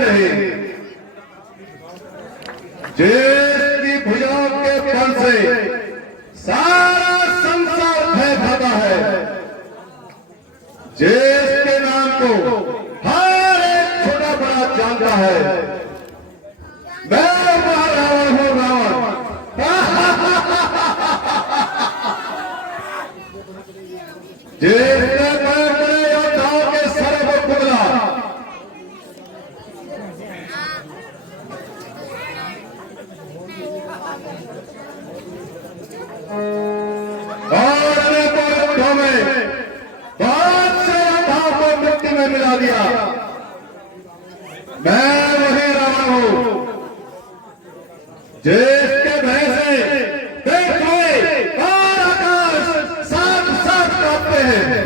नहीं, जिसकी भुजाओं के बल से सारा संसार भय खाता है, जिसके नाम को हर एक छोटा बड़ा जानता है, मैं रावण हूं, रावण। जिसने बड़े बड़े योद्धाओं के सर को कुचला, और अनेकों युद्धों में बहुत से योद्धाओं को मिट्टी में मिला दिया, मैं वही रावण हूं जिसके भय से पृथ्वी और आकाश साथ साथ कांपते हैं,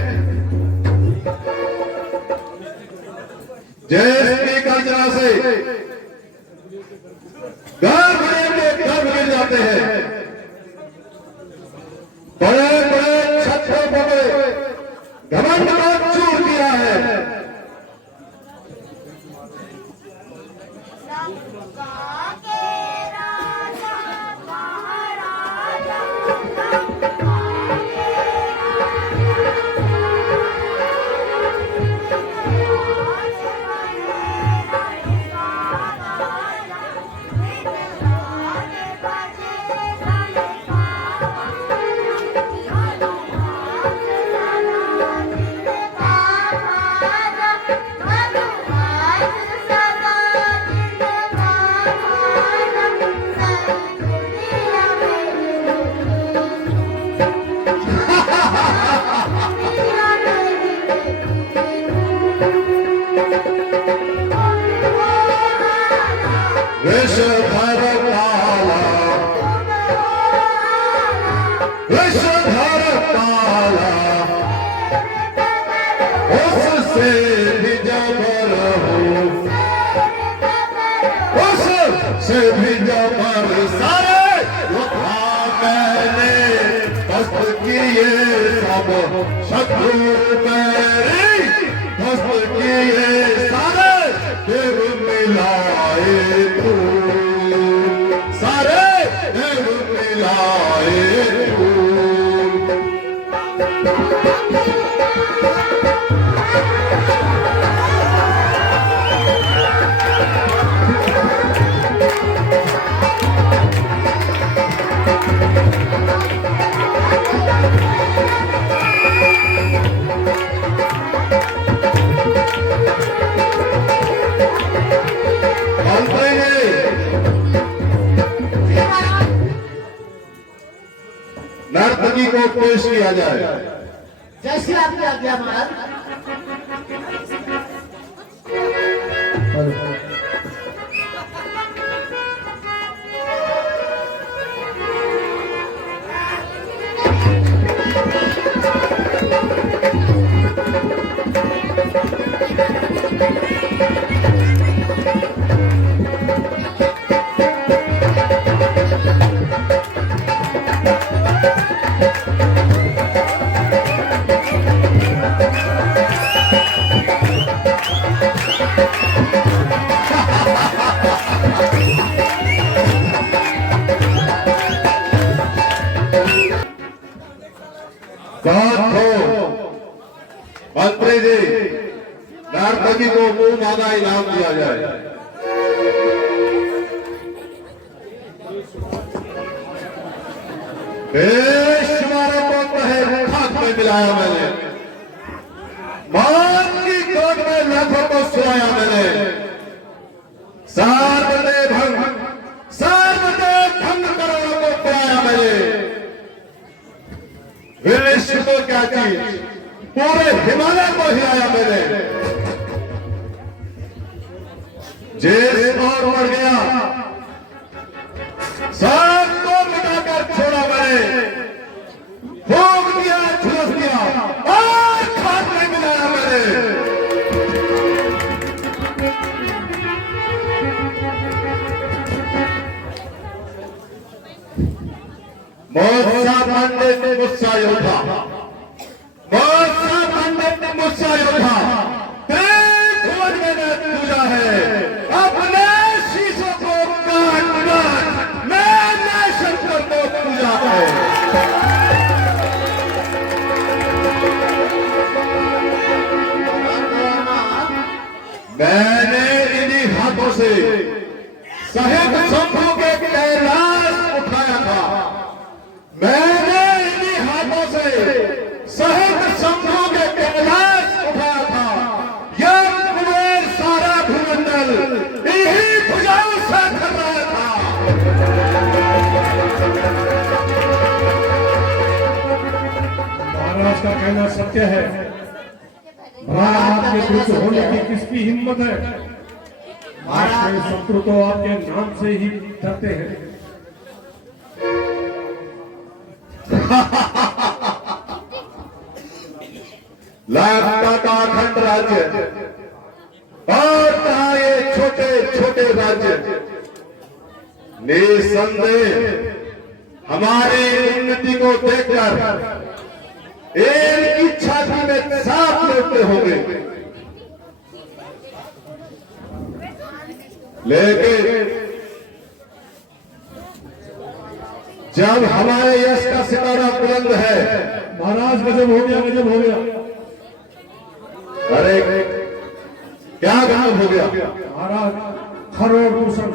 जिसकी गर्जना से घर बड़े के घर गिर जाते हैं, बड़े बड़े छत्रों को घमंड को चूर दिया है। विषधर काला, विषधर काला, उससे भी जबर हूँ, उससे भी जबर। सारे योद्धा मैंने ध्वस्त किए, सब शत्रु मेरी ध्वस्त किए, सारे देव मिलाए तू, सारे देव मिलाए तू। नर्तकी को पेश किया जाए। जैसे आपकी आज्ञा महाराज। मंत्री जी, नर्तकी को मुंह मांगा इनाम दिया जाए। हाथ में मिलाया मैंने, मान की कोट में लाखों को सुनाया मैंने, सार्वदेव भंग करोड़ों को पाया मैंने, विश्व को क्या चीज, पूरे हिमालय को हिलाया मैंने, जिस और बढ़ गया सबको मिटाकर छोड़ा मैंने, भोग दिया, झुलस दिया और खाद में मिलाया मैंने। मोर्चा पंडित मुस्सा योद्धा, मोर्चा पंडित मुस्सा योद्धा, तेरे खोज में पूजा है मैंने इन्हीं हाथों से शहीद शंभू के कैलाश उठाया था। मैंने इन्हीं हाथों से शहीद शंभू के कैलाश उठाया था। यह कुबेर सारा भूमंडल इन्हीं भुजाओं से खर्राया था। महाराज का कहना सत्य है। महाराज के दुष्ट होने की किसकी हिम्मत है? आपके शत्रु तो आपके नाम से ही डरते हैं। लंका का अखंड राज्य और कहा ये छोटे छोटे राज्य निसंदेह हमारी उन्नति को देखकर एक की छाती में सांप लेते होंगे, लेकिन जब हमारे यश का सितारा बुलंद है। महाराज गजब हो गया, गजब हो गया। अरे क्या गजब हो गया? महाराज खरोड़ भूषण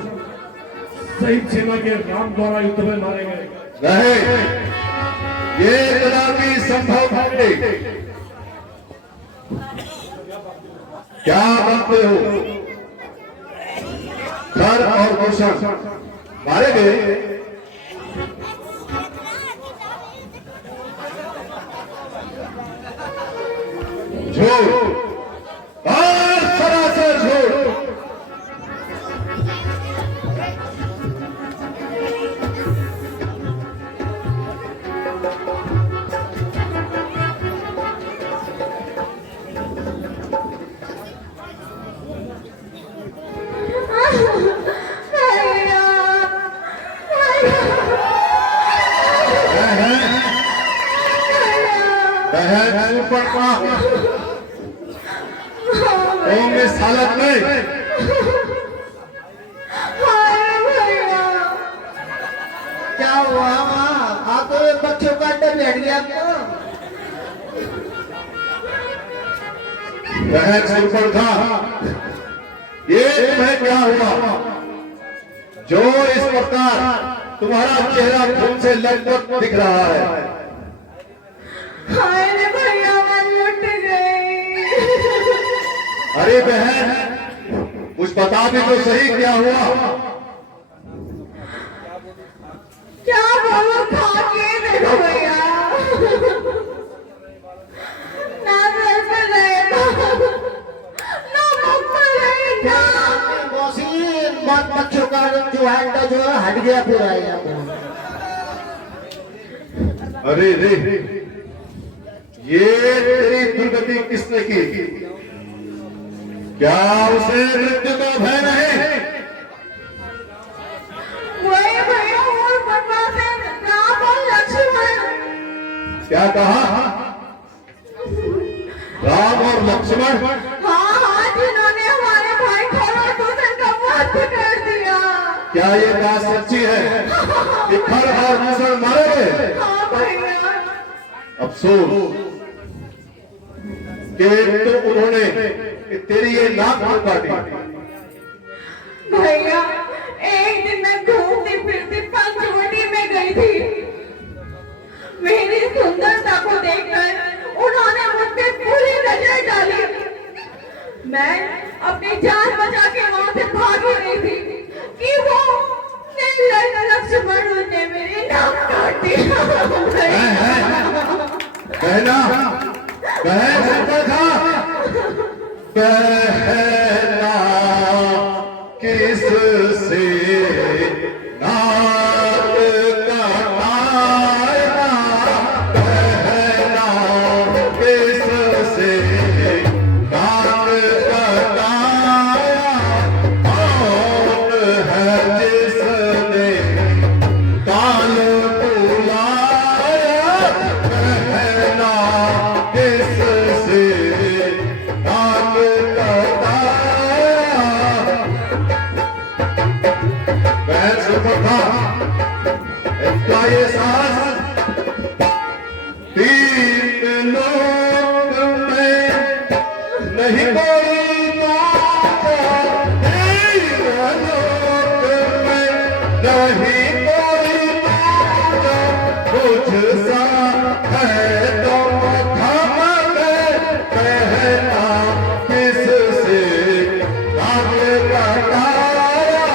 शहीद सेना के राम द्वारा युद्ध में मारे गए। नहीं, ये कदापि संभव है। क्या बनते हो? खर और भूषण मारे गए। झूठ और सरासर झूठ। बहन पड़ता ओम इस हालत में क्या हुआ माँ? आप तो एक बच्चों का डर बैठ गया आपको। बहन सुपर्णखा, ये तुम्हें क्या हुआ जो इस प्रकार तुम्हारा चेहरा खून से लटपट दिख रहा है? हाय रे भैया, मैं लुट गई। अरे बहन, कुछ बता भी तो सही, क्या हुआ? क्या बोलो, खा के देखो भैया। ना घर पे रहेगा, ना मुख पे रहेगा। मौसी बच्चों का जो है हट गया पूरा यहाँ पे। अरे रे, ये तेरी दुर्गति किसने की? क्या उसे मृत्यु का भय नहीं? वही भैया और बदमाश है, राम और लक्ष्मण। क्या कहा? राम और लक्ष्मण? हाँ हाँ, जिन्होंने हमारे भाई खरोड़ भूषण का वध कर दिया। क्या ये बात सच्ची है कि खर और भूषण मारे गए? हाँ भैया। अफसोस कि तो उन्होंने तेरी ये नाक क्यों काटी? भैया, एक दिन मैं घूमती फिरती पंचवटी में गई थी। मेरी सुंदरता को देखकर उन्होंने मुझ पे पूरी नजर डाली। मैं अपनी जान बचा के वहां से भाग रही थी कि वो लक्ष्मण ने मेरी नाक काट दिया। कहना बहन सुपर्णखा, कहना किससे नाक कटाया? कहना किससे नाक कटाया? कौन है जिसने कान बुलाया? कहना किससे नाक कटाया? बहन सुपर्णखा, इनका ये साहस तीन लोक में नहीं कोई सा है तुम थम के कहना किससे आगे बताया।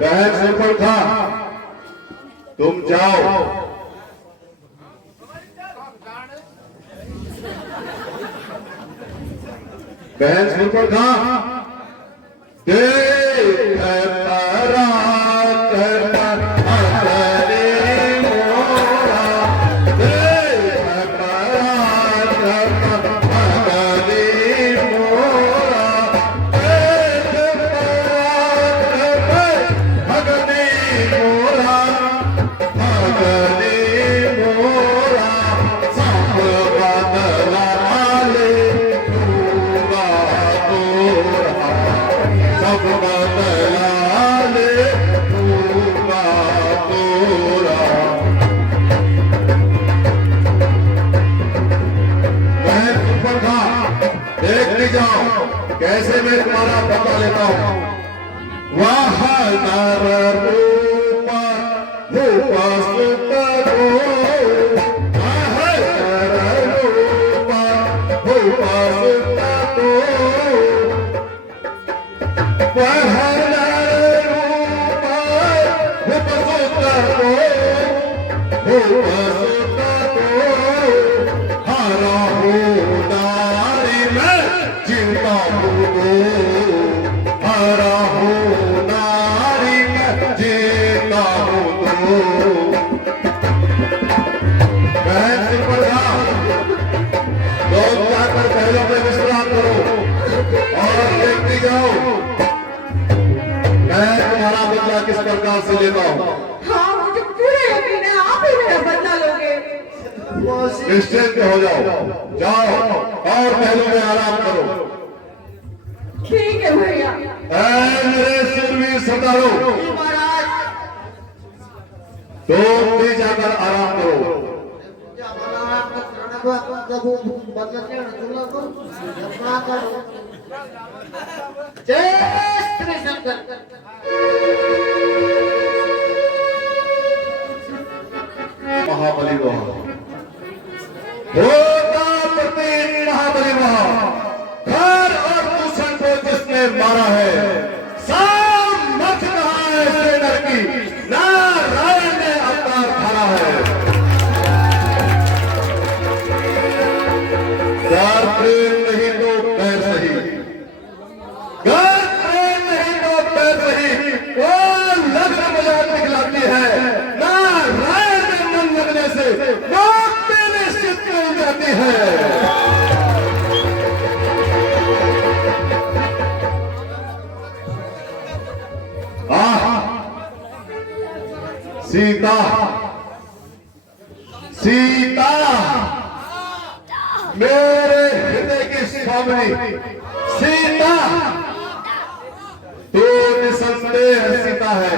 बहन सुपर्णखा तुम जाओ। बहन सुपर्णखा देख परात अतरे मोरा, देख परात अतरे मोरा, देख परात भगनी मोरा, भगनी मोरा, सब बदला ले तूगा तोरा, सब बदला ले तूगा तोरा। बहन सुपर्णखा देखती जाओ कैसे मैं तुम्हारा पता लेता हूं। वाह नर रूप रूप सुत को, वाह नर रूप रूप सुत को, वाह नर रूप रूप सुत को, रूप सुत को, हरा हो नारी में चिंता हो, हरा हो नारी में चिंता हो। बहन सुपर्णखा तुम जाकर पहले में विश्राम करो और देखती जाओ मैं तुम्हारा बदला किस प्रकार से लेता हूं। हाँ मुझे पूरा यकीन है आप ही मेरा बदला लोगे। निश्चिंत हो जाओ, जाओ और पहले में आराम करो। ठीक है भैया। ऐ मेरे सुरवीर सरदारों महाराज तुम भी जाकर आराम करो। जय श्री शंकर। महाबली वहां होता प्रति महाबली वहां घर और दूषण को जिसने मारा है सामर्थ कहाँ है सेना की, नारायण ने अवतार धारा है। घर प्रेम नहीं तो पैर सही, घर प्रेम नहीं तो पैर सही, वो लग्न बाजार दिखलाती है, नारायण में मन लगने से मुक्ति निश्चित मिल जाती है। सीता सीता मेरे हृदय की स्वामिनी सीता, तो निसंदेह सीता है।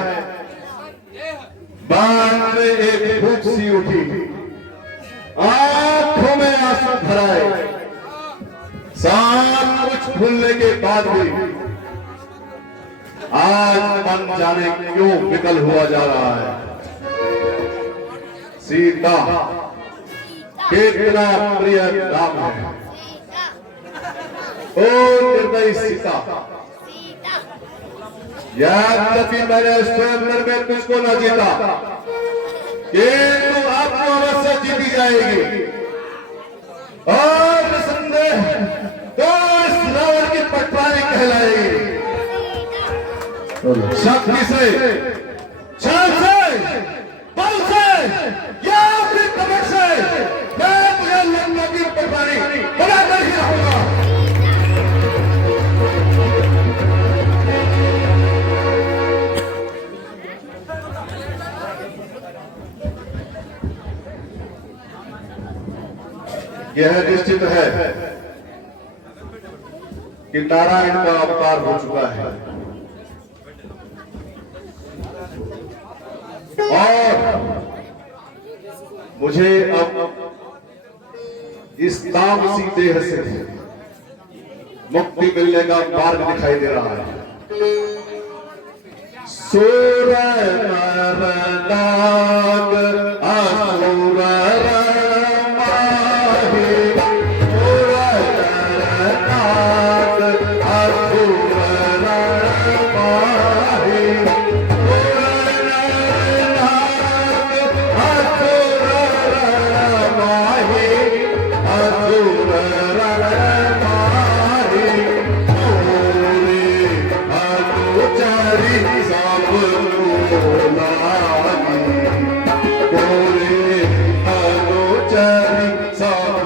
बाण में एक भूख सी उठी, आंखों में आंसू भराए, सब कुछ भूलने के बाद भी आज मन जाने क्यों विकल हुआ जा रहा है। सीता कितना प्रिय नाम है। ओ निर्दयी सीता, यद्यपि मैंने स्वयं में तुझको न जीता, किंतु अब तो अवश्य जीती जाएगी और निसंदेह तो इस रावण की पटवारी कहलाएगी। शक्ति से, छल से, बल से या फिर कमर से मैं तुझे लंका की पटवारी बनाकर ही रहूंगा। यह निश्चित है कि नारायण का अवतार हो चुका है और मुझे अब इस तामसी देह से मुक्ति मिलने का मार्ग दिखाई दे रहा है। सूर नर नाग असुर माही, सूर नर नाग असुर माही, सूर नर नाग असुर माही, असुर माही, अनुचरी सब गोरे अनुचरी सब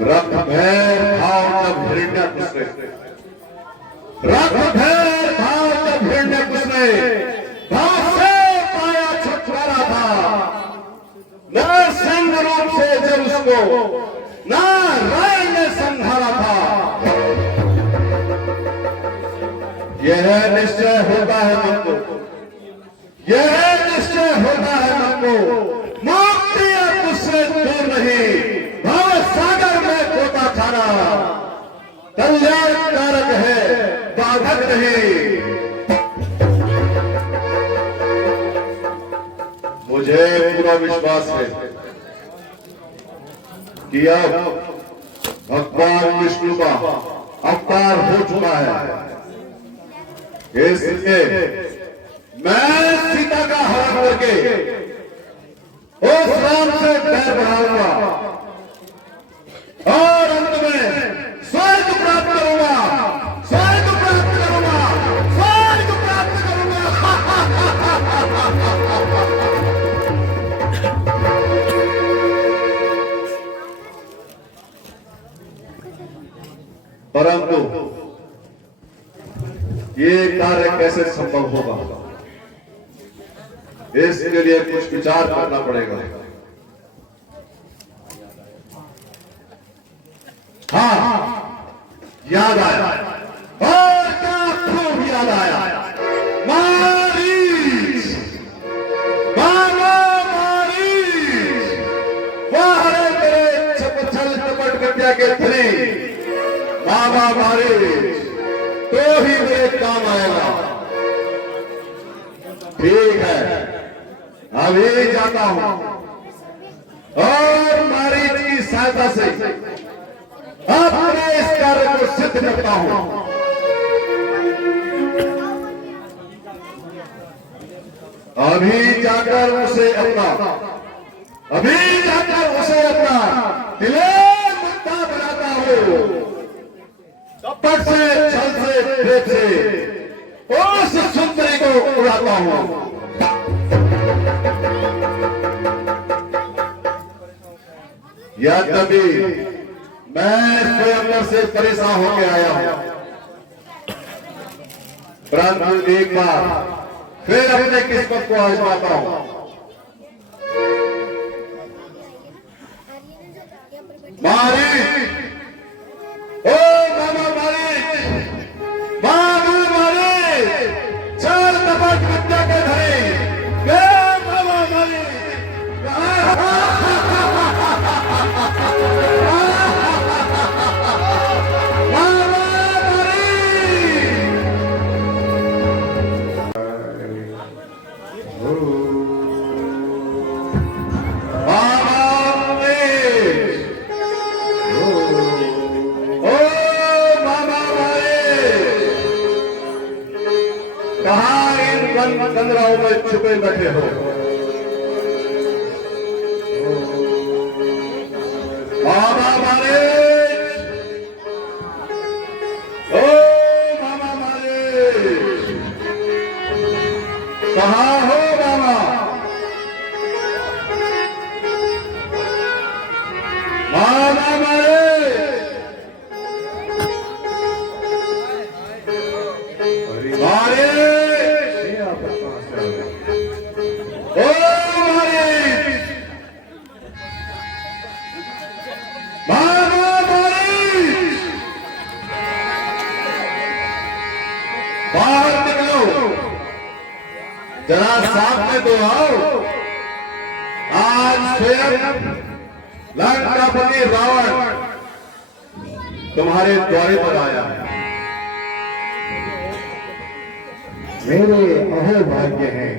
रक्त भैर भाव तब हिरण्यकुश ने, रक्त भैर भाव तब हिरण्यकुश ने भाव से पाया छुटकारा था। नरसिंह रूप से जब उसको नारायण ने संहारा था। यह निश्चय होता है मन को, यह निश्चय होता है मन को, मुक्ति उससे दूर नहीं, भाव सागर में खोता खाना कल्याणकारक है, बाधक नहीं। मुझे पूरा विश्वास है कि अब भगवान विष्णु का अवतार हो चुका है, इसलिए मैं सीता का हरण करके उस राम से बैर बढ़ाऊंगा और अंत में स्वर्ग प्राप्त करूंगा, स्वर्ग प्राप्त करूंगा, स्वर्ग प्राप्त करूंगा। संभव होगा, इसके लिए कुछ विचार करना पड़ेगा। हाँ, याद आया, और क्या खूब याद आया। मारीच, बाबा मारीच, वाह रे मेरे छपछल चपट गंजा के थने, बाबा मारीच, तो ही मेरे काम आएगा। ठीक है, अभी जाता हूं और मारीच की सहायता से अब मैं इस कार्य को सिद्ध करता हूं। अभी जाकर उसे अपना दिले मुद्दा बनाता हूं। कपट से, छल से, प्रेम से उस सुंदरी को उड़ाता हूं। यद्यपि मैं स्वयं से परेशान होकर आया हूं, परंतु एक बार फिर अपने किस्मत को आजमाता हूं। मारी, ओ मामा मारी, मामा मारी, चल कपट विद्या के धरे, मामा मारी। चंद्राओं में छुपे बैठे हो, मामा मारे, ओ मामा मारे, कहाँ हो मामा? मामा मारे, मारे, बाहर निकलो, जरा सामने तो आओ। आज स्वयं लंकापति रावण तुम्हारे द्वारे पर आया है। मेरे अहोभाग्य हैं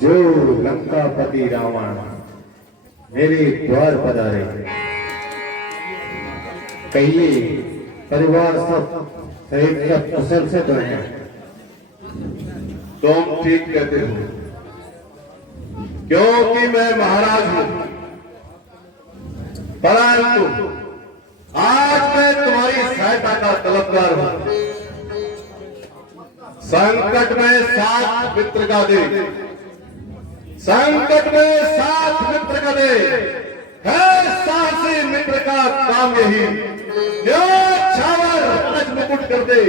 जो लंकापति रावण मेरे द्वार पधारे। कहिए परिवार सब सहित सब कुशल से तो है। तुम ठीक कहते हो, क्योंकि मैं महाराज हूं, परंतु आज मैं तुम्हारी सहायता का तलबगार हूं। संकट में साथ मित्र का दे, संकट में साथ मित्र का दे, है साहसी मित्र का काम यही। जो छावर राज मुकुट कर दे,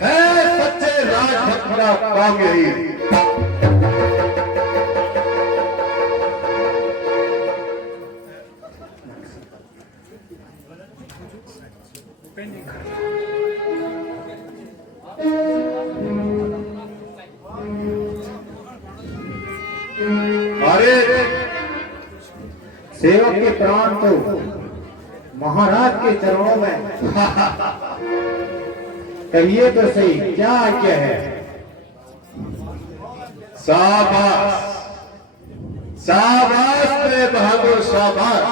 है सच्चे राजभक्त का काम यही। अरे सेवक के प्राण तो महाराज के चरणों में। कहिए तो सही, क्या आज्ञा है? शाबाश, शाबाश मेरे बहादुर, शाबाश।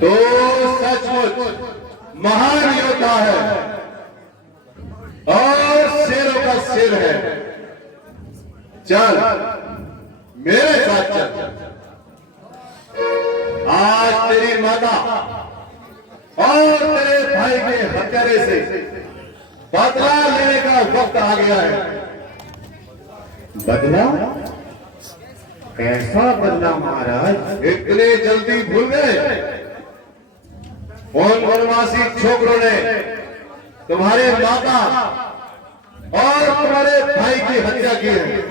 तो सचमुच महान योद्धा है और शेरों का शेर है। चल मेरे साथ चल। आज तेरी माता और तेरे भाई के हत्यारे से बदला लेने का वक्त आ गया है। बदला? कैसा बदला महाराज? इतने जल्दी भूल गए? उन वनवासी छोकरों ने तुम्हारे माता और तुम्हारे भाई की हत्या की है,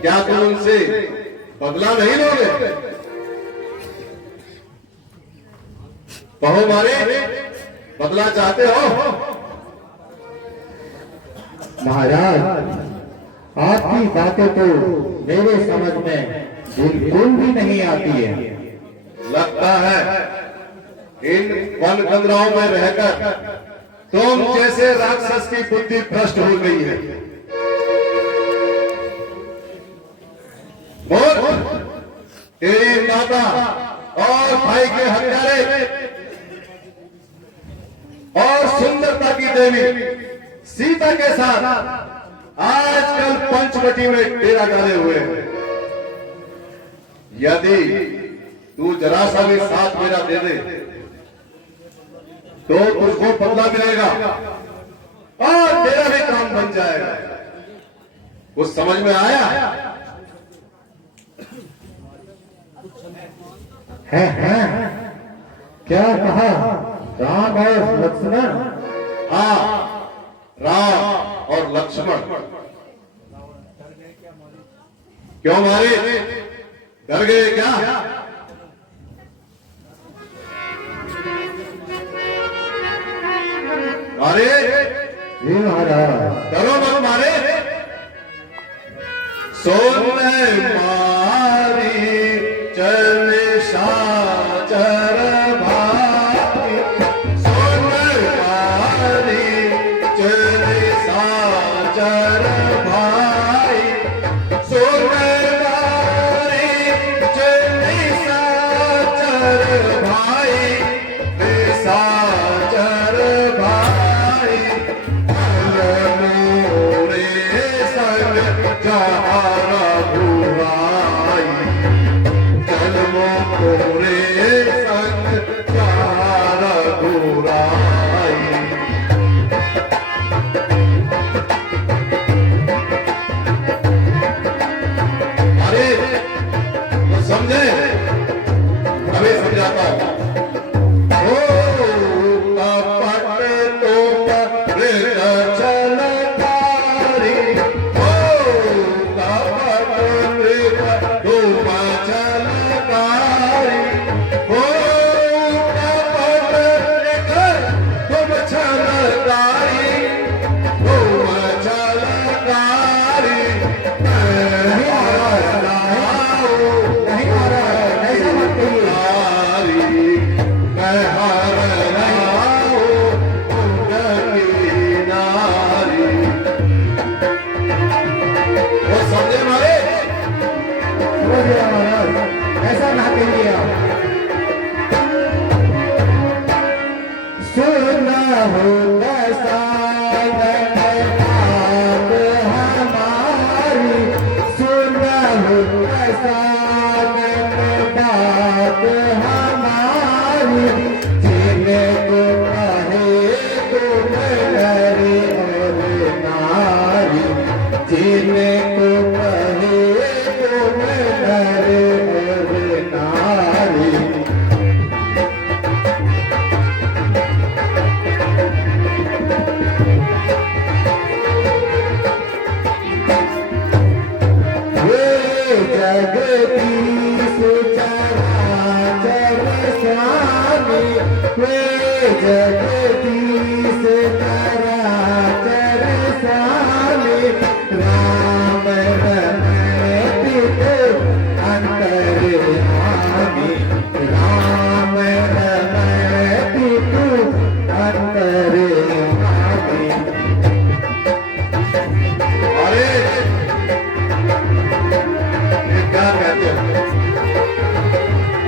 क्या तुम उनसे बदला नहीं लोगे? कहो मारे, बदला चाहते हो? महाराज, आपकी बातें तो मेरे समझ में बिल्कुल भी नहीं आती है। लगता है इन वन कंदराओं में रहकर तुम जैसे राक्षस की बुद्धि भ्रष्ट हो गई है। बोल, तेरी माता और भाई के हत्यारे और सुंदरता की देवी सीता के साथ आजकल पंचवटी में डेरा डाले हुए हैं। यदि तू जरा सा भी साथ मेरा दे दे तो तुझको बदला मिलेगा और तेरा भी काम बन जाएगा। कुछ समझ में आया? है क्या कहा? राम और लक्ष्मण? हाँ, राम और लक्ष्मण। क्यों मारे? डर गए क्या? मारे? जी महाराज। डरो मत मारे। सोन मारी चल साचर भाई, सोन मारी चल साचर भाई, सोन मारी चल साचर भाई, साचर भाई, मोरे संग जहारा बुराई, जन्मों मोरे संग जहारा बुराई। अरे तो समझे? अभी समझाता हूं। ऐसा ना कहिए आप। सुना हो कैसा बात हमारी, सुना हो कैसा बात हमारी, जिनको कहे तुम नरी और नारी, जिनको कहे तुम नरी और नारी। जगदीश चराचर स्वामी, वे जगदीश चराचर स्वामी, राम रमैति अंतर्यामी, राम रमैति अंतर्यामी। अरे क्या कहते हो?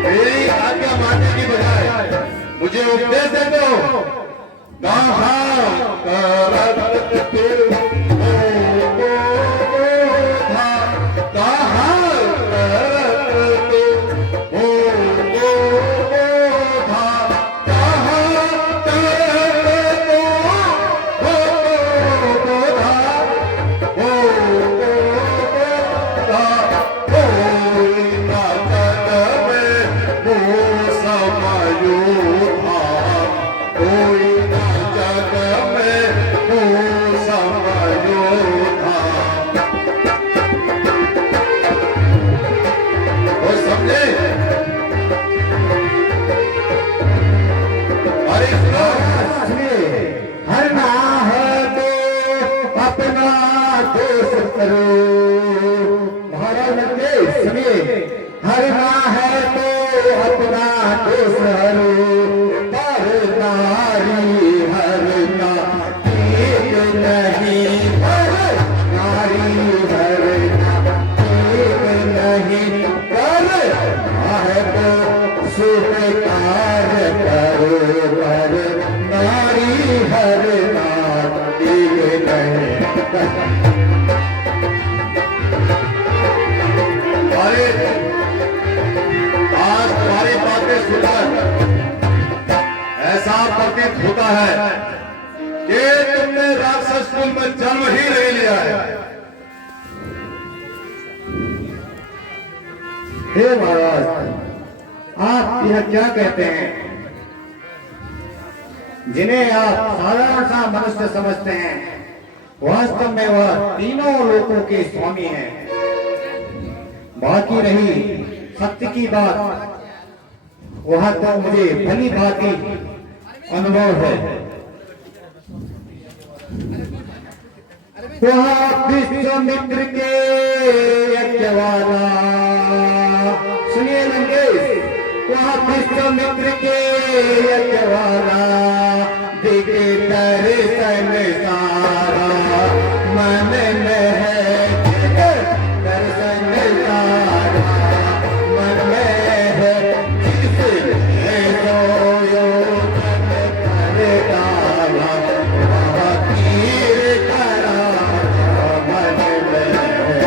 मेरी आज्ञा मानने की बजाय मुझे उपदेश देते हो। कहाँ करत तू ओ था, कहाँ करत तू ओ था, कहाँ करत तू ओ था, कोई ना जग में वो समायो था, कोई ना जग अपना दोष करो। महाराज के सुनिए, हरना है तो अपना दोष हरो, पर नारी हरना ठीक नहीं, पर नारी हरना ठीक नहीं, पर है तो स्वीकार करो, पर नारी हरना ठीक नहीं। अरे आज तुम्हारी बातें सुनकर ऐसा प्रतीत होता है कि तुमने राक्षस कुल में जन्म ही नहीं लिया है। हे महाराज, आप यह क्या कहते हैं? जिन्हें आप साधारण सा मनुष्य समझते हैं, वास्तव में वह तीनों लोकों के स्वामी हैं। बाकी रही सत्य की बात, वह तो मुझे भली भांति अनुभव है। वह विश्वामित्र के यज्ञवाला, सुनिए लंकेश, वह विश्वामित्र के यज्ञवाला दिखे दर्शन सारा, मन में है दर्शन सारा, मन में है जिसने सोयो कर डाला, वह तीर करा मन में है।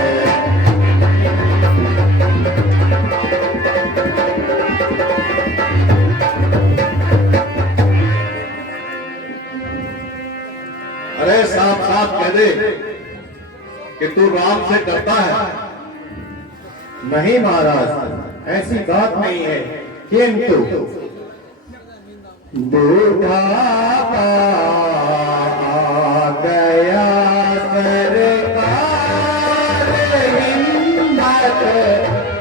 अरे साफ साफ कह दे कि तू राम से डरता है। नहीं महाराज, ऐसी बात नहीं है, किंतु बुढ़ापा आ गया सरकार, हिम्मत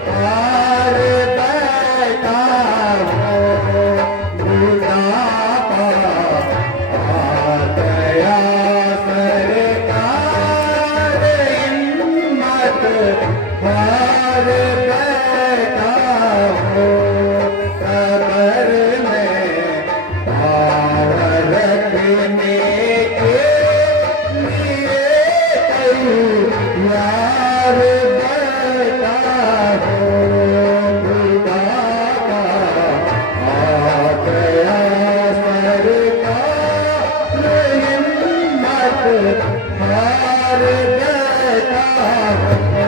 हार बैठा हो, बुढ़ापा आ गया सरकार, हिम्मत हार बैठा हो, कबर में भाव रखने के लिए यार बैठा हो, बुढ़ापा आ गया सरकार, हिम्मत हार बैठा हो।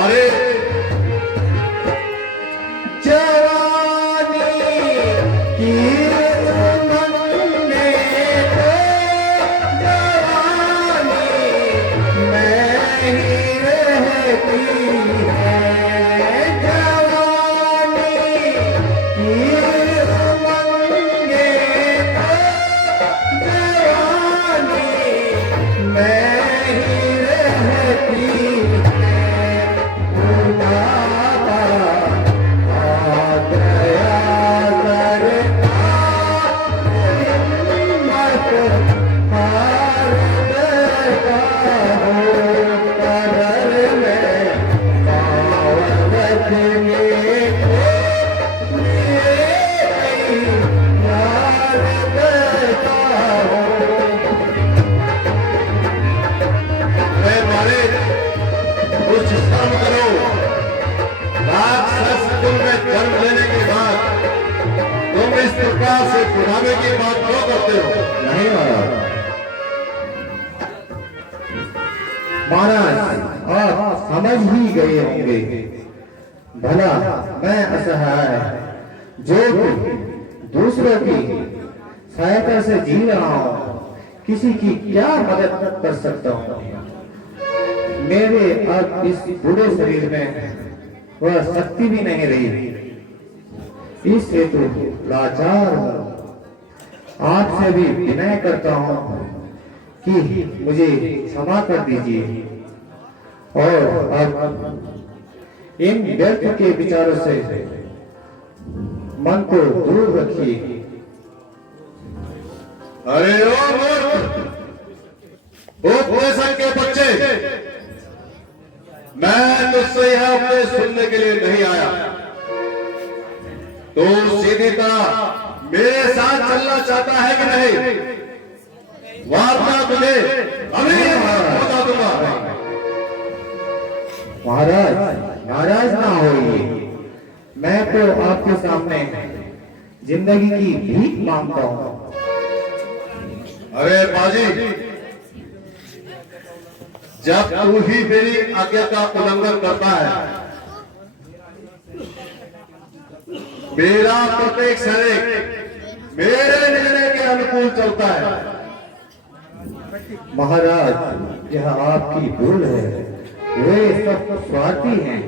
अरे जवानी की उमंग में तो जवानी में ही रहती है, जवानी की उमंग में तो जवानी में ही रहती है, बुढ़ापा आ गया सरकार, हिम्मत हार बैठा हो, कबर में पाँव रखने के लिए यार बैठा हो। अरे मारे कुछ शर्म करो। राक्षस कुल में जन्म लेने के बाद तुम इस प्रकार से बुढ़ावे की बात क्यों करते हो? नहीं महाराज, आप समझ ही गए होंगे। भला मैं असहाय जो कि दूसरों की सहायता से जी रहा हूँ, किसी की क्या मदद कर सकता हूँ? मेरे अब इस बूढ़े शरीर में वह शक्ति भी नहीं रही, इस हेतु लाचार हूँ। आपसे भी विनय करता हूँ कि मुझे क्षमा कर दीजिए और अब इन व्यर्थ के विचारों से मन को दूर रखिए। अरे ओ मूर्ख, उपदेशक के बच्चे, मैं तुझसे यह उपदेश सुनने के लिए नहीं आया। तो सीधी तरह मेरे साथ चलना चाहता है कि नहीं? वार्ता तुझे अभी बता दूंगा। महाराज नाराज ना होइए, मैं तो आपके सामने जिंदगी की भीख मांगता हूँ। अरे बाजी, जब तू ही मेरी आज्ञा का उल्लंघन करता है, मेरा प्रत्येक शरीर मेरे निर्णय के अनुकूल चलता है। महाराज यह आपकी भूल है, वे सब स्वार्थी हैं,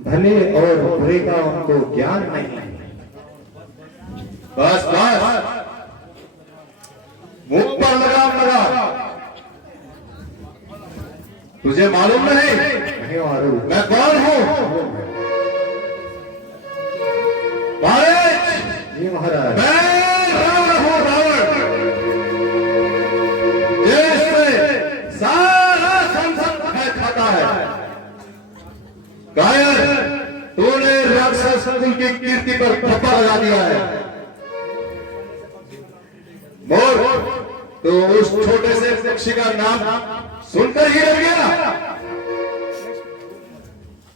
भले और बुरे का उनको ज्ञान नहीं। बस बस, मुख पर लगाम लगा। तुझे मालूम नहीं नहीं मालूम। मैं कौन हूं? महाराज, जी महाराज। मैं रावण हूं, रावण, जिससे सारा संसार है खाता है। कायर, तूने राक्षस कुल की कीर्ति पर ठप्पा लगा दिया है। मोर, तो उस छोटे से पक्षी का नाम सुनकर ही डर गया।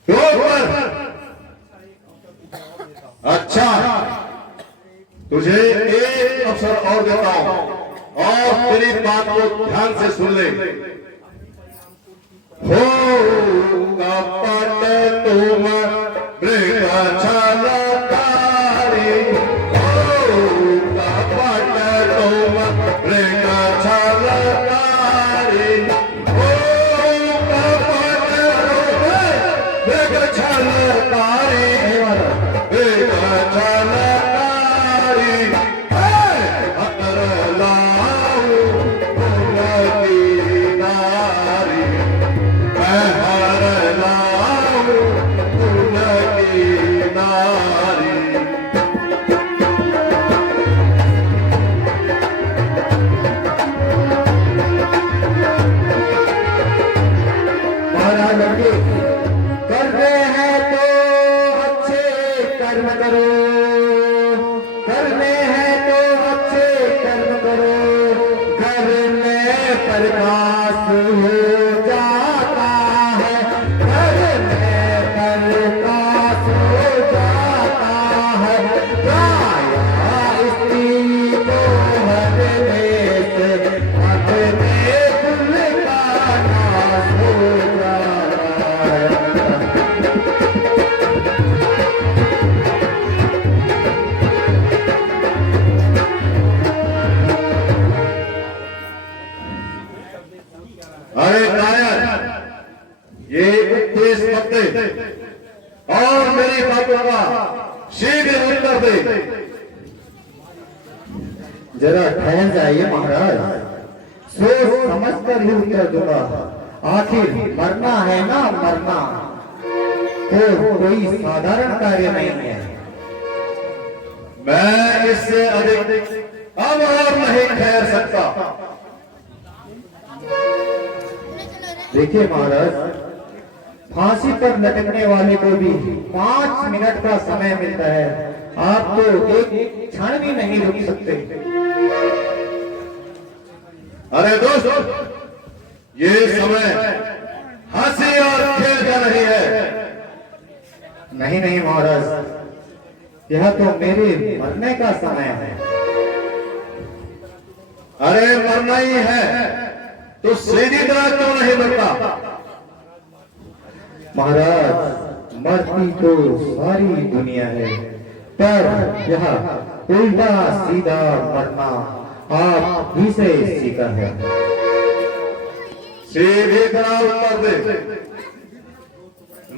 क्रोध पर। अच्छा, तुझे एक अवसर और देता हूं और तेरी बात को ध्यान से सुन ले। हो कपट तुम वृक्षलतारी, हो कपट तुम वृक्षलतारी, हो कपट तुम वृक्षलतारी, करते हैं तो अच्छे कर्म करो, करने हैं तो अच्छे कर्म करो, करने पर पास हो जाता है, करने पर पास हो जाता है। काया स्त्री को हरने से अपने कुल का नाश हो जाता है। अरे कायर, ये उपदेश मत दे और मेरी बातों का शीघ्र उत्तर दे। जरा ठहर जाइए महाराज, सोच समझ कर ही उत्तर दूंगा। आखिर मरना है ना मरना, तो कोई साधारण कार्य नहीं है। मैं इससे अधिक अब और नहीं ठहर सकता। देखिए महाराज, फांसी पर लटकने वाले को भी 5 मिनट का समय मिलता है, आप तो एक क्षण भी नहीं रुक सकते। अरे दोस्त, ये समय हंसी और खेल का नहीं है। नहीं नहीं महाराज, यह तो मेरे मरने का समय है। अरे मरना ही है तो सीधी तरह क्यों नहीं मरता? महाराज, मरती तो सारी दुनिया है, पर यह उल्टा सीधा मरना आप ही से सीखा है। सीधी तरह उत्तर दे,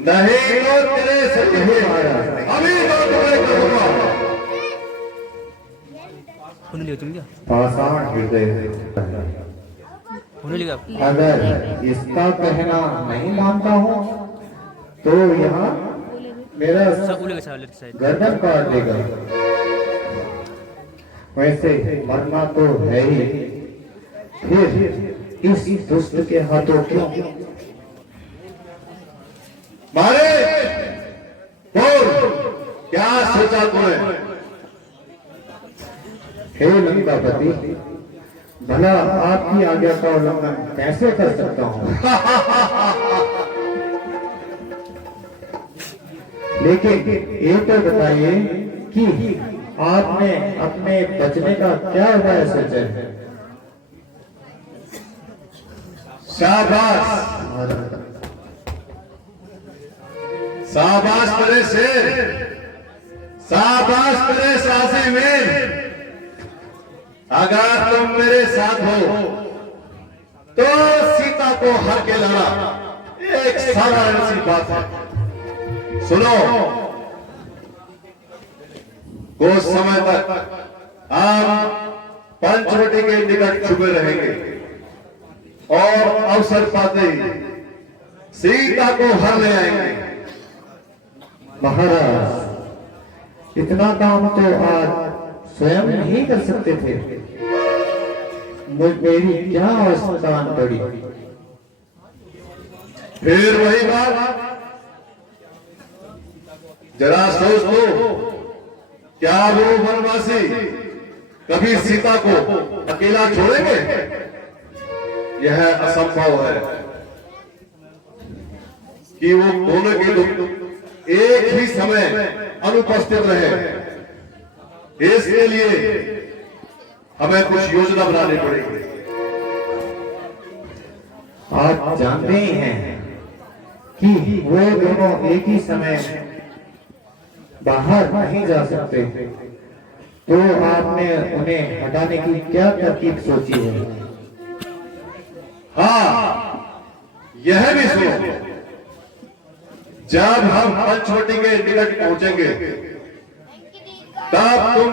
नहीं तो तेरे से नहीं महाराज, अभी तो तुम्हें करूंगा। होने लिया तुम क्या पाषाण हृदय। होने लिया अगर इसका कहना नहीं मानता हूँ तो यहाँ मेरा सब उलेगा साइड गर्दन काट देगा। वैसे मरना तो है ही, फिर इस दुष्ट के हाथों क्यों? मारे बोल, क्या सोचा तूने? हे लंकापति, भला आपकी आज्ञा का उल्लंघन कैसे कर सकता हूँ? लेकिन ये तो बताइए कि आपने अपने बचने का क्या उपाय सोचा है? शाबाश, शाबाश तेरे शेर, शाबाश तेरे साहसी वीर। अगर तुम मेरे साथ हो तो सीता को हर के लाना एक साधारण सी बात है। सुनो, कुछ समय तक हम पंचवटी के निकट छुपे रहेंगे और अवसर पाते ही सीता को हर ले आएंगे। महाराज, इतना काम तो आज स्वयं नहीं कर सकते थे, मेरी क्या अवस्था पड़ी? फिर वही बात, जरा सोच लो, क्या वो वनवासी कभी सीता को अकेला छोड़ेंगे? यह असंभव है कि वो दोनों के लोग एक ही समय अनुपस्थित रहे। इसके लिए हमें कुछ योजना बनानी पड़ेगी। आप जानते ही हैं कि वो दोनों एक ही समय बाहर नहीं जा सकते, तो आपने उन्हें हटाने की क्या तरकीब सोची है? हाँ, यह भी सुनो, जब हम पंचवटी के निकट पहुंचेंगे तब तुम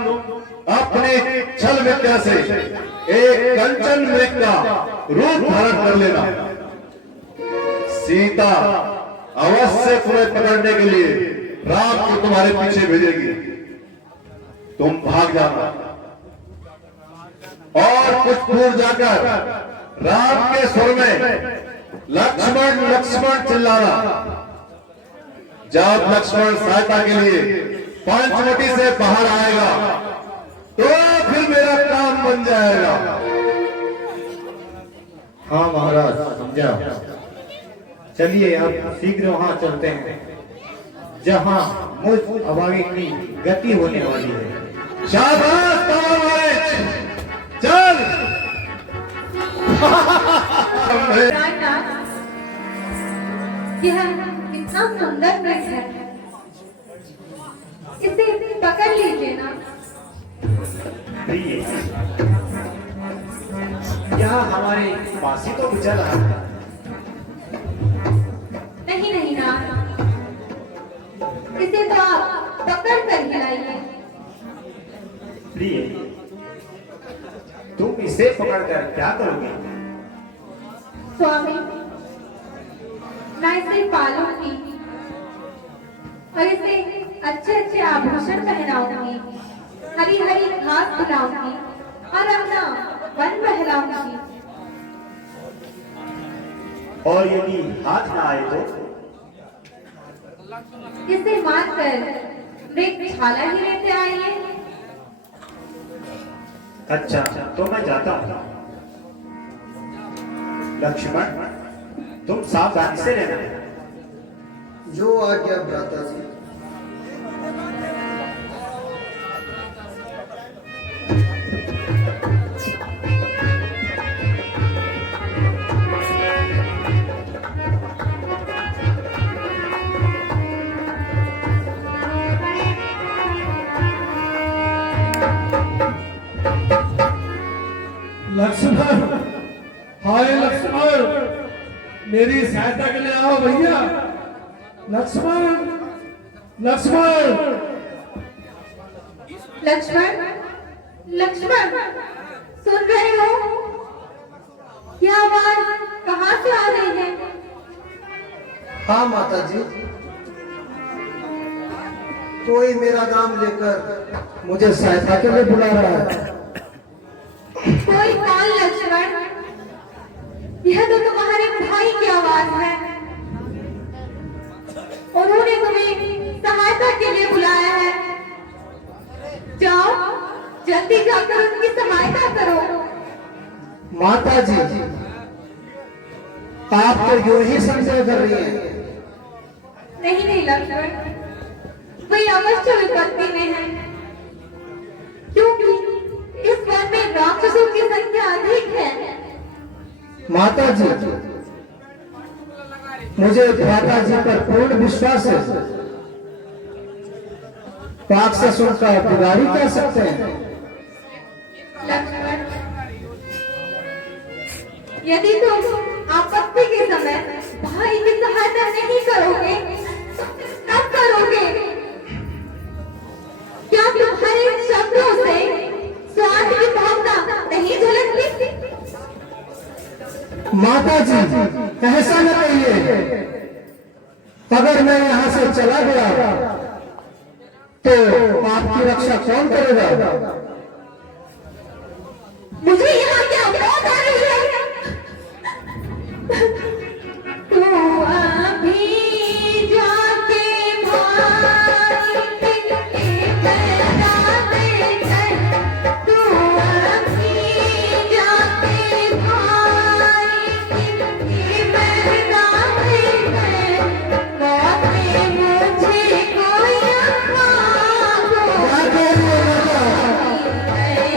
अपने छल विद्या से एक कंचन मृग का रूप धारण कर लेना। सीता अवश्य तुम्हें पकड़ने के लिए राम को तुम्हारे पीछे भेजेगी। तुम भाग जाना और कुछ दूर जाकर राम के स्वर में लक्ष्मण लक्ष्मण चिल्लाना। जब लक्ष्मण सहायता के लिए पंचवटी से बाहर आएगा तो फिर मेरा काम बन जाएगा। हाँ महाराज, समझा। चलिए अब शीघ्र वहां चलते हैं जहां मुझ अभागे की गति होने वाली है। शाबाश तमाम, चल। राजनाथ, यह कितना सुंदर मृग है, इसे पकड़ लीजिए ना। यहाँ हमारे पास ही तो गुजर रहा है। नहीं नहीं ना, इसे तो आप पकड़ कर हिलाइए। प्रिय, तुम इसे पकड़कर क्या करोगे? स्वामी, मैं इसे पालूंगी और इसे अच्छे अच्छे आभूषण पहनाऊंगी, हरी हरी घास खिलाऊंगी और अपना वन बहलाऊंगी। और यदि हाथ ना आए तो? इसे मारकर मृग छाला ही लेते आइए। अच्छा, तो मैं जाता हूँ। लक्ष्मण, तुम सावधानी से रहना। जो आज्ञा भ्राता जी। लक्ष्मण, हाय लक्ष्मण, मेरी सहायता के लिए आओ भैया। लक्ष्मण, लक्ष्मण, लक्ष्मण, लक्ष्मण, सुन रहे हो? यह आवाज कहाँ से आ रही है? हाँ माता जी, कोई मेरा नाम लेकर मुझे सहायता के लिए बुला रहा है। कोई कौन लक्ष्मण? यह तो तुम्हारे भाई की आवाज है। उन्होंने तुम्हें सहायता के लिए बुलाया है। जाओ, जल्दी जाकर उनकी सहायता करो। माता जी, आप तो यूं ही संशय कर रही हैं। नहीं लक्ष्मण, वे अवश्य विपत्ति में है, क्योंकि इस वन में राक्षसों की संख्या अधिक है। माता जी, मुझे भ्राता जी पर पूर्ण विश्वास है। राक्षसों का बिगाड़ी कर सकते हैं। लक्ष्मण, यदि तुम आपत्ति के समय भाई की सहायता नहीं करोगे, तब करोगे। क्या तुम्हारे शब्दों से स्वार्थ की भावना नहीं झलकती? माता जी, ऐसा न कहिए। अगर मैं यहाँ से चला गया तो आपकी रक्षा कौन करेगा? मुझे यहाँ क्या मौत आ रही है? तू अभी जाके भाई के मैदान में चल। तू अभी जाके भाई के मैदान में चल। मौत में मुझे कोई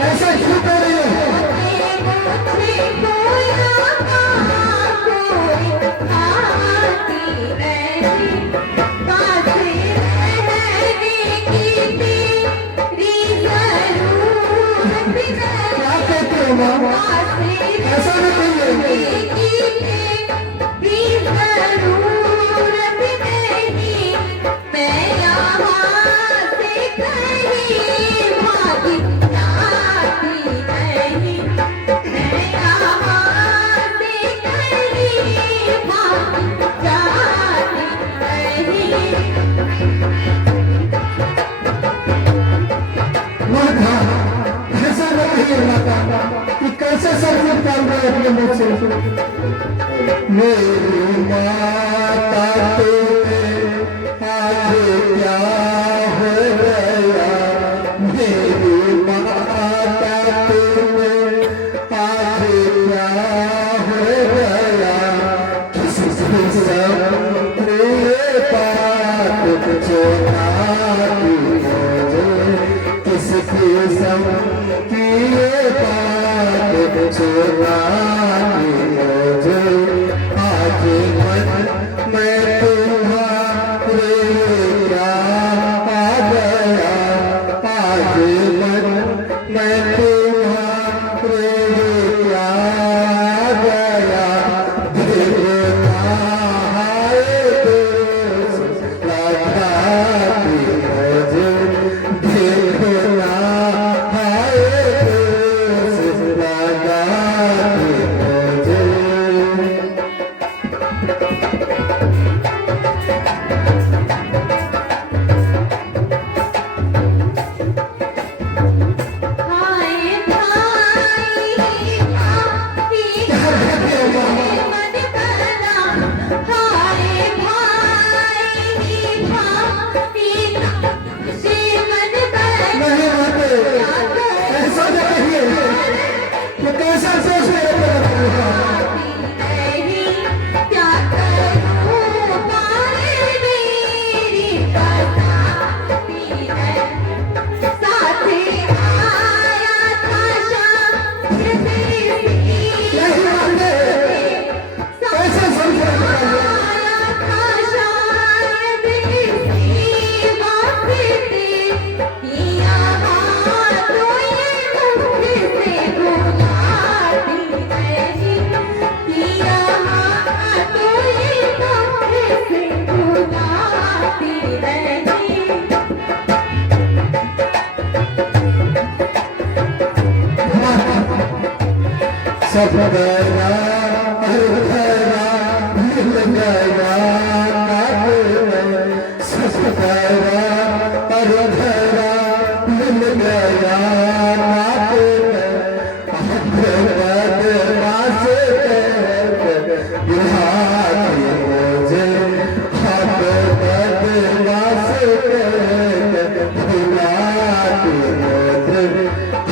ऐसा क्यों कर रही है? क्या कहते हो माँ? ऐसा न कहिए। माता, ऐसा न कहिए माता कि कैसे सब निकाल रहे अपने मुख से। मेरी माता तुम्हें आज क्या हो गया? मेरी माता तुम्हें आज क्या हो गया? किसी सब प्रिय बात चोरा किसकी सम की ये बात चोरा मुझे आज मन मैं तुम्हारे क्या आ गया? आज मन मैं तुम्हारे क्या आ गया? देखना है दोस्त लगाती मुझे। देखना है दोस्त लगाती मुझे। हाय भाई मन बना। हाय भाई से मन बना। नहीं माते, ऐसा न कहिए। ये कैसा सोच मेरे पे रखा है? नहीं क्या करूं पाए मेरी बताती है। साथ आया था शाम नहीं माते, कैसे समझ रहे हैं? सब गया हर गया मिल गया सब गया हर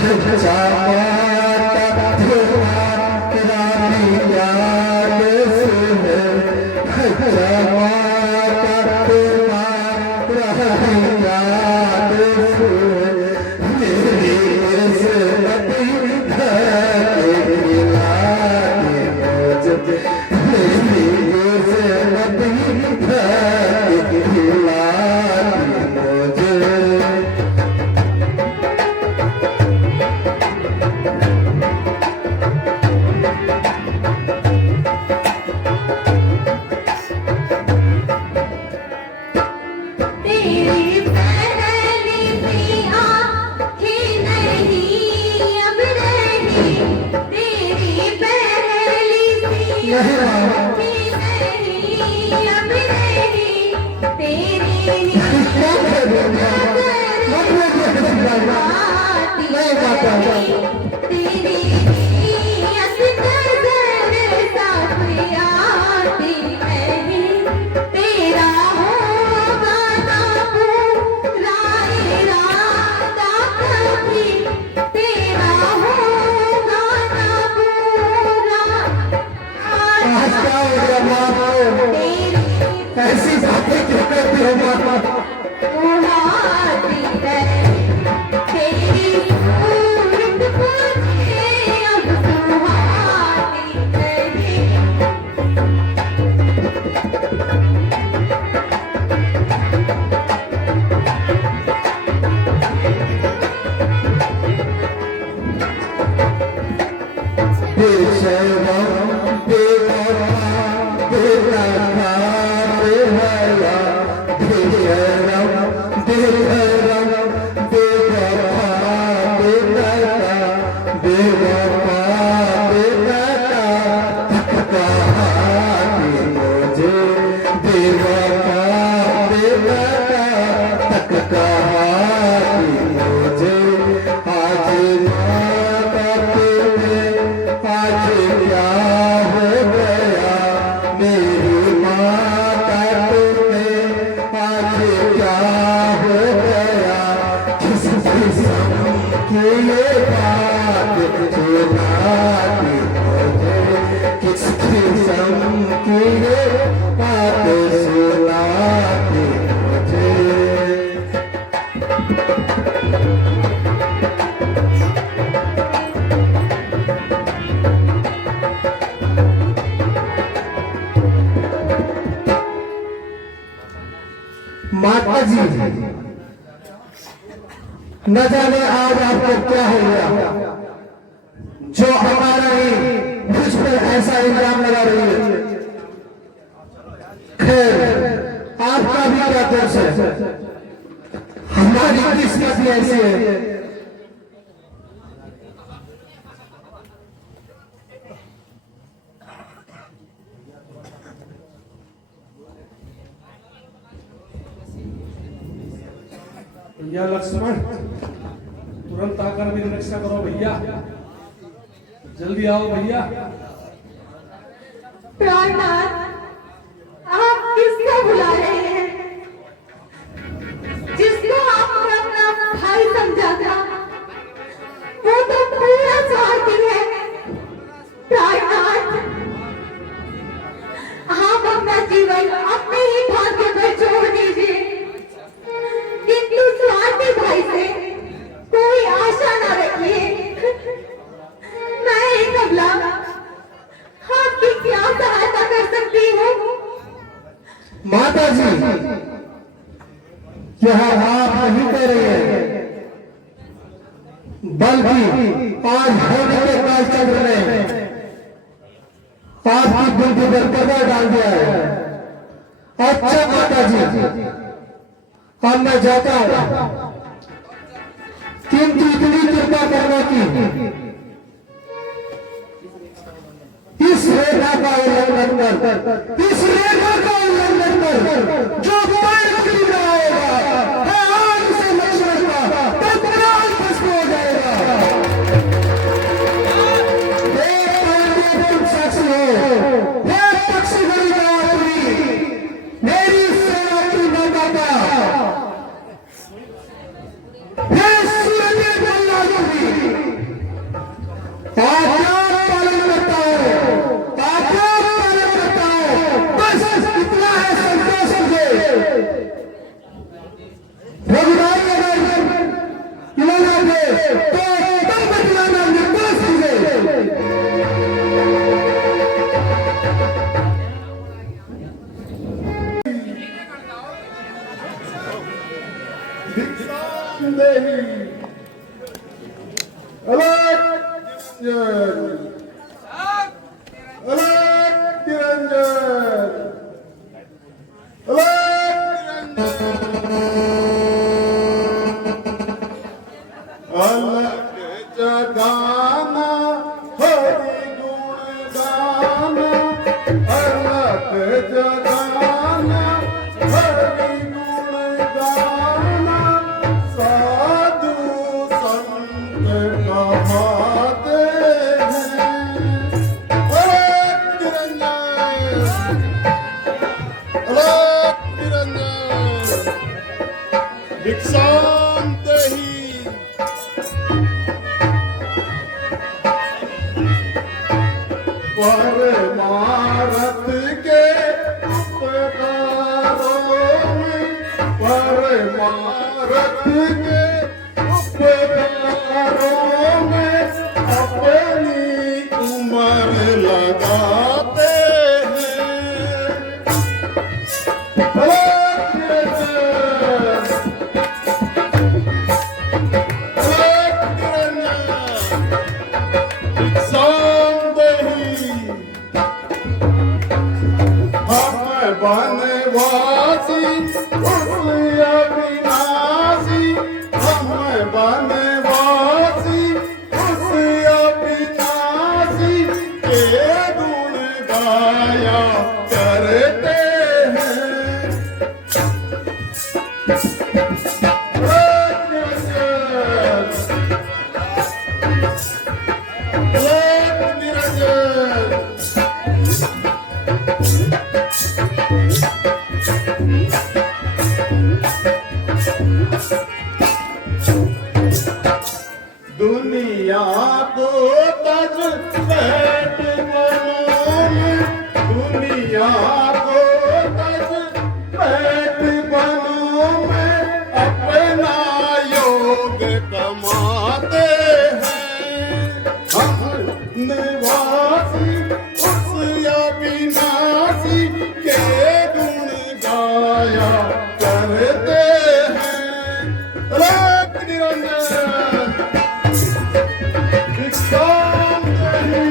सच्चा माता रानी याद से सच्चा माता रानी याद से मेरी किस्मत तेरी पहली सी आँखें नहीं अब रही, तेरी पहली सी आँखें नहीं अब रही, तेरी ऐसी बातें क्यों करती हो माता? माता जी, न जाने आज आपको क्या हो गया जो हमारा ही मुझ पर ऐसा इल्जाम लगा रही है। खैर, आपका भी क्या दोष है, हमारी किस्मत ही ऐसी है। भैया लक्ष्मण, तुरंत आकर मेरी रक्षा करो भैया, जल्दी आओ भैया। प्राणनाथ, आप किसको बुला रहे हैं? जिसको आपने अपना भाई समझा था, वो तो पूरा स्वार्थी है। प्राणनाथ, आप अपना जीवन अपने ही भाग्य पर छोड़ दीजिए, किंतु स्वार्थी भाई से कोई आशा न रखिए। मैं ही कमला आपकी क्या सहायता कर सकती हूँ? माता जी, यह आप नहीं कह रही है, बल्कि आज होने के काल चल रहे हैं, आपकी दिल के अंदर पर्दा डाल दिया है। अच्छा माता जी, अब मैं जाता हूं, किंतु इतनी कृपा करना की इस रेखा का उल्लंघन कर, इस रेखा का उल्लंघन कर, जो पैर निकल रहा होगा है आज से लक्ष्मण का तो प्राण भस्म हो जाएगा। तुम साक्षी हो, हे पक्षी गणित मेरी सेना की नौका, हे सूर्य की आज्ञा पालन करता हूँ, आज्ञा पालन करता हूँ। बस इतना है, संतोष मुझे। रघुराई अगर खिलाना थे तो तब खिलाना, निर्दोष मुझे। जगाना हरि गुण गाना, अलग जगाना हरि गुण गाना, साधु संत कहाते हैं। अलग निरंजन भिक्षाम देहि। परमारथ के उपकारों में, परमारथ के उपकारों में अपनी उम्र लगाते हैं। अलग निरंजन, अलग निरंजन भिक्षाम देहि। हम बनवासी उस अविनाशी, हम बनवासी उस अविनाशी के गुण गाया करते हैं। अलग निरंजन, दुनिया को तज बैठ बनों में, दुनिया को तज बैठ बनों में अपना योग कमाते हैं। हम निवासी उस अविनाशी के गुण गाया करते हैं। अलग निरंजन भिक्षाम देहि।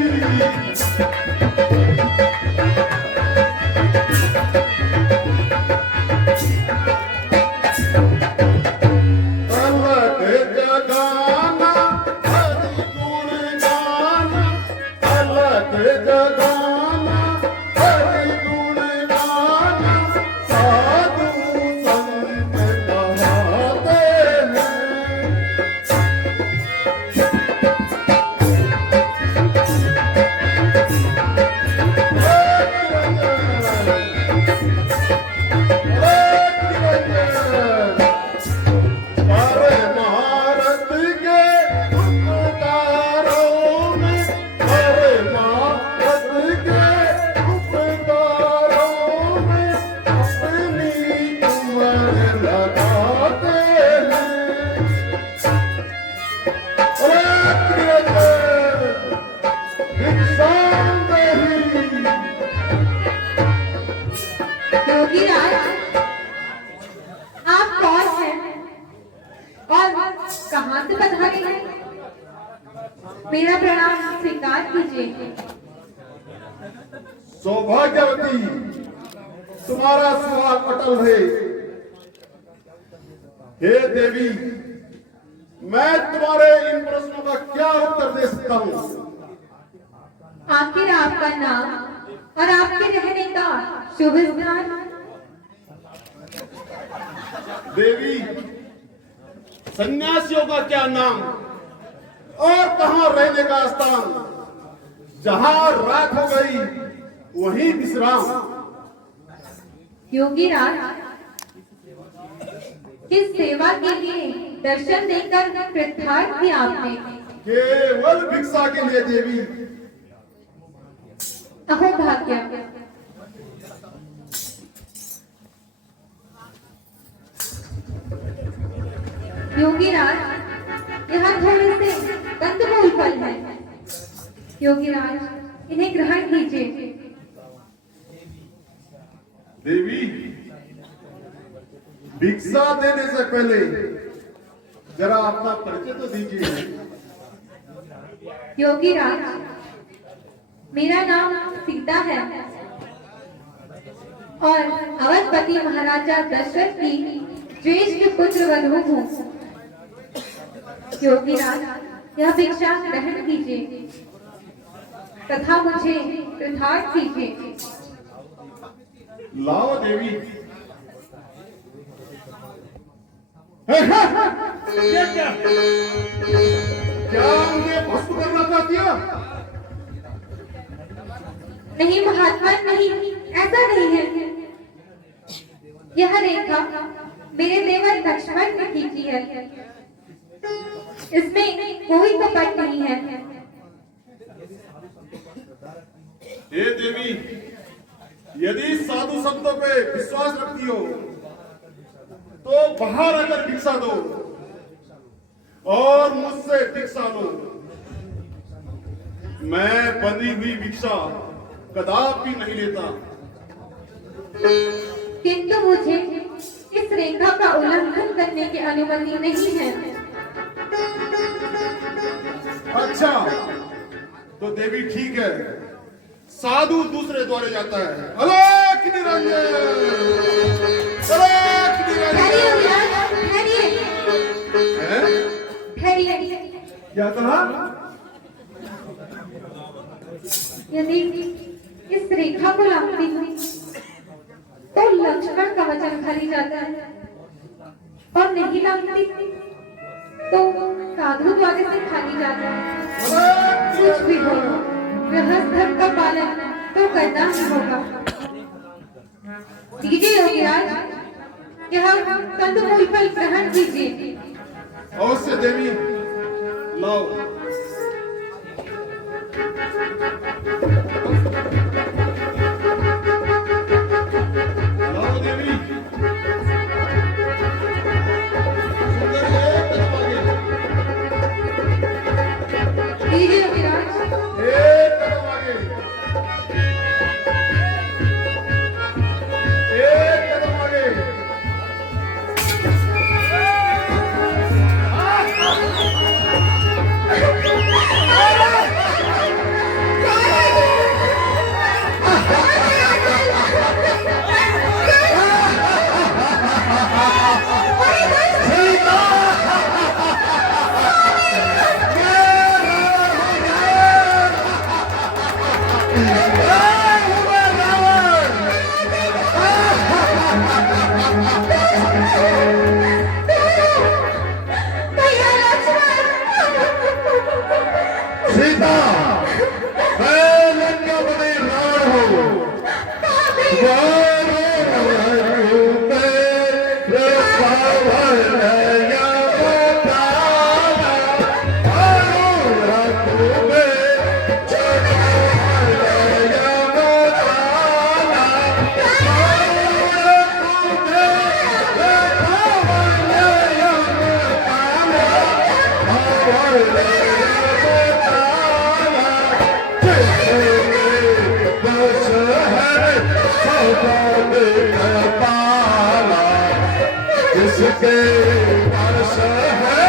अलग जगाना हरि गुण गाना, अलग जगाना हरि गुण गाना, साधु संत कहाते हैं। परमारथ के उपकारों में, परमारथ के उपकारों में अपनी उम्र लगाते हैं। अलग निरंजन भिक्षाम देहि। योगी राज, आप कौन हैं और कहां से पधारे हैं? मेरा प्रणाम स्वीकार कीजिए। सौभाग्यवती, तुम्हारा स्वागत अटल है। हे देवी, मैं तुम्हारे इन प्रश्नों का क्या उत्तर दे सकता हूँ? आखिर आपका नाम और आपके रहने का शुभ स्थान? देवी, सन्यासियों का क्या नाम और कहाँ रहने का स्थान? जहाँ रात हो गई वहीं विश्राम। योगी राज, किस सेवा के लिए दर्शन देकर कृतार्थ किया आपने? केवल केवल भिक्षा के लिए देवी। अहो भाग्य, योगीराज, यहाँ थोड़े से कंदमूल फल हैं। योगीराज, इन्हें ग्रहण कीजिए। देवी, भिक्षा देने से पहले जरा अपना परिचय तो दीजिए। योगीराज, मेरा नाम सीता है और अवधपति महाराजा दशरथ की ज्येष्ठ पुत्र वधू हूँ। योगीराज, यह भिक्षा ग्रहण कीजिए तथा मुझे कृतार्थ कीजिए। लाओ देवी। ये क्या? क्या मुझे भस्म करना चाहती हो? नहीं महात्मा, नहीं, ऐसा नहीं है। यह रेखा मेरे देवर लक्ष्मण ने खींची है। इसमें कोई कपट नहीं है। हे देवी, यदि साधु संतों पे विश्वास रखती हो तो बाहर आकर भिक्षा दो और मुझसे भिक्षा लो। मैं बंधी हुई भिक्षा कदापि नहीं लेता। किंतु मुझे इस रेखा का उल्लंघन करने की अनुमति नहीं है। अच्छा, तो देवी ठीक है, साधु दूसरे द्वारे जाता है। अलख निरंजन, अलख ठहरिए निरंजन। विराट, ठहरिए, हैं? ठहरिए। क्या कहा? यदि इस रेखा को लांघती हूँ तो लक्ष्मण का वचन खाली जाता है और नहीं लांघती तो साधु द्वारे से खाली जाता है। कुछ भी हो, गृहस्थ धर्म का पालन तो करना ही होगा। दीजिए योगीराज, यह कंदमूल फल ग्रहण कीजिए। अवश्य देवी, लाओ। लाओ देवी। सुंदर एक कदम आगे। दीजिए योगीराज। एक कदम आगे। एक कदम आगे। भैया लक्ष्मण। सीता, मैं लंकापति रावण हूँ। जिसके वर्ष है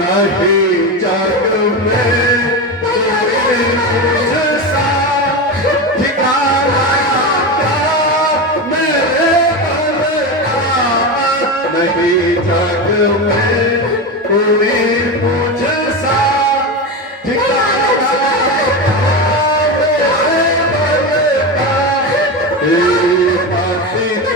नहीं जग में कोई मुझसा ठिकाना क्या मेरे बल का। नहीं जग में कोई मुझसा ठिकाना मेरे बल का। हे पति को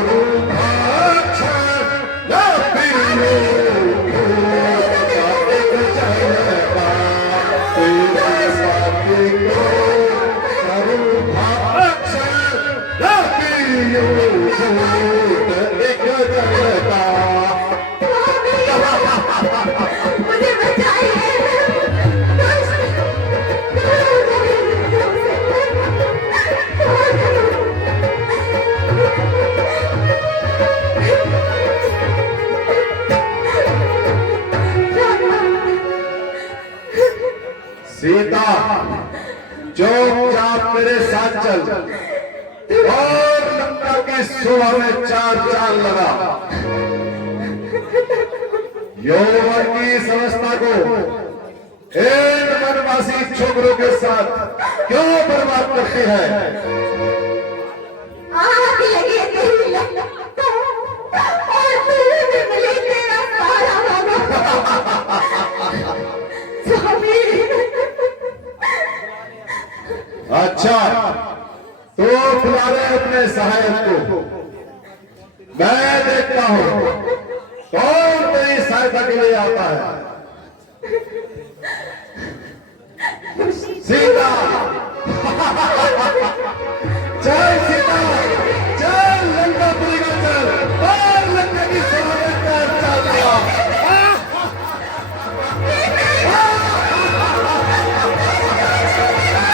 करुणा मुझे बचाइए। सीता चुपचाप मेरे साथ चल और लंका की सुबह में चार चांद लगा। यौवन की इस अवस्था को इन वनवासी छोकरों के साथ क्यों बर्बाद करती है? आग लगे तेरी लपटों और तुझे भी मिले तेरा सारा भगवान। स्वामी अच्छा तो बुला रहे अपने सहायक को, मैं देखता हूं कौन तेरी सहायता के लिए आता है। सीता चल सीता